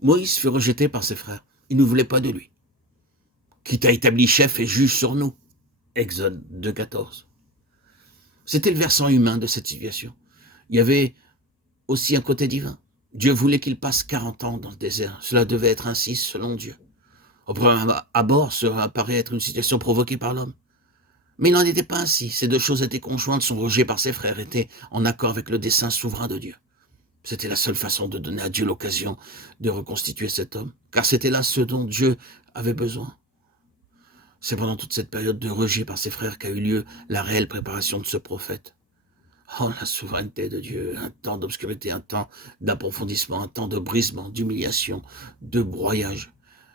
Moïse fut rejeté par ses frères. Ils ne voulaient pas de lui. Qui t'a établi chef et juge sur nous. Exode 2,14. C'était le versant humain de cette situation. Il y avait aussi un côté divin. Dieu voulait qu'il passe 40 ans dans le désert. Cela devait être ainsi selon Dieu. Au premier abord, cela paraît être une situation provoquée par l'homme. Mais il n'en était pas ainsi. Ces deux choses étaient conjointes, son rejet par ses frères était en accord avec le dessein souverain de Dieu. C'était la seule façon de donner à Dieu l'occasion de reconstituer cet homme, car c'était là ce dont Dieu avait besoin. C'est pendant toute cette période de rejet par ses frères qu'a eu lieu la réelle préparation de ce prophète. Oh, la souveraineté de Dieu, un temps d'obscurité, un temps d'approfondissement, un temps de brisement, d'humiliation, de broyage,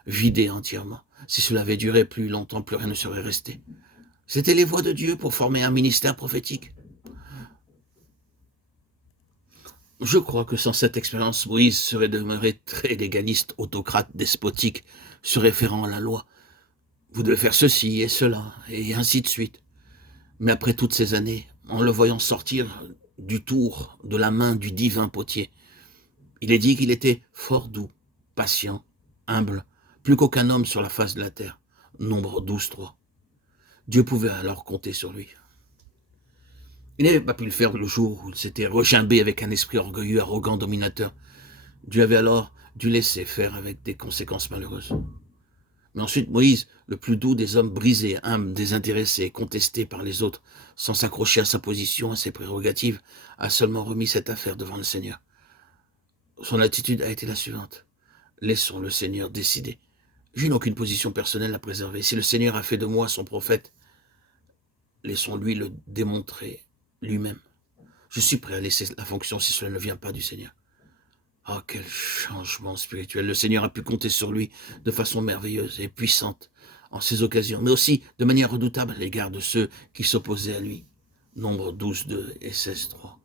vidé entièrement. Si cela avait duré plus longtemps, plus rien ne serait resté. C'était les voies de Dieu pour former un ministère prophétique. Je crois que sans cette expérience, Moïse serait demeuré très légaliste, autocrate, despotique, se référant à la loi. Vous devez faire ceci et cela, et ainsi de suite. Mais après toutes ces années, en le voyant sortir du tour de la main du divin potier, il est dit qu'il était fort doux, patient, humble, plus qu'aucun homme sur la face de la terre. Nombre 12,3. Dieu pouvait alors compter sur lui. Il n'avait pas pu le faire le jour où il s'était regimbé avec un esprit orgueilleux, arrogant, dominateur. Dieu avait alors dû laisser faire avec des conséquences malheureuses. Mais ensuite, Moïse, le plus doux des hommes brisés, humble, désintéressé, contesté par les autres, sans s'accrocher à sa position, à ses prérogatives, a seulement remis cette affaire devant le Seigneur. Son attitude a été la suivante. Laissons le Seigneur décider. Je n'ai aucune position personnelle à préserver. Si le Seigneur a fait de moi son prophète, laissons-lui le démontrer lui-même. Je suis prêt à laisser la fonction si cela ne vient pas du Seigneur. Oh, quel changement spirituel. Le Seigneur a pu compter sur lui de façon merveilleuse et puissante en ces occasions, mais aussi de manière redoutable à l'égard de ceux qui s'opposaient à lui. Nombre 12,2 et 16,3.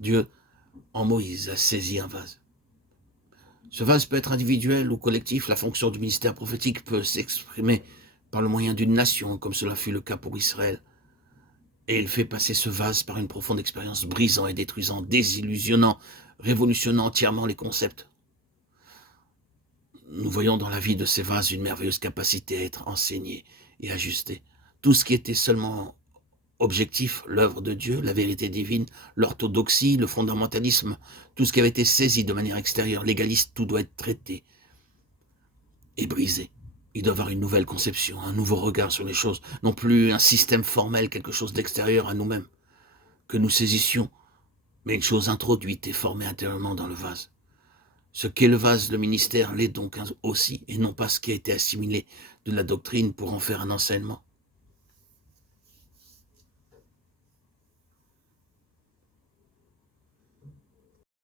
Dieu, en Moïse, a saisi un vase. Ce vase peut être individuel ou collectif. La fonction du ministère prophétique peut s'exprimer par le moyen d'une nation, comme cela fut le cas pour Israël. Et il fait passer ce vase par une profonde expérience brisant et détruisant, désillusionnant, révolutionnant entièrement les concepts. Nous voyons dans la vie de ces vases une merveilleuse capacité à être enseigné et ajusté. Tout ce qui était seulement objectif, l'œuvre de Dieu, la vérité divine, l'orthodoxie, le fondamentalisme, tout ce qui avait été saisi de manière extérieure, légaliste, tout doit être traité et brisé. Il doit y avoir une nouvelle conception, un nouveau regard sur les choses, non plus un système formel, quelque chose d'extérieur à nous-mêmes, que nous saisissions, mais une chose introduite et formée intérieurement dans le vase. Ce qu'est le vase, le ministère, l'est donc aussi, et non pas ce qui a été assimilé de la doctrine pour en faire un enseignement.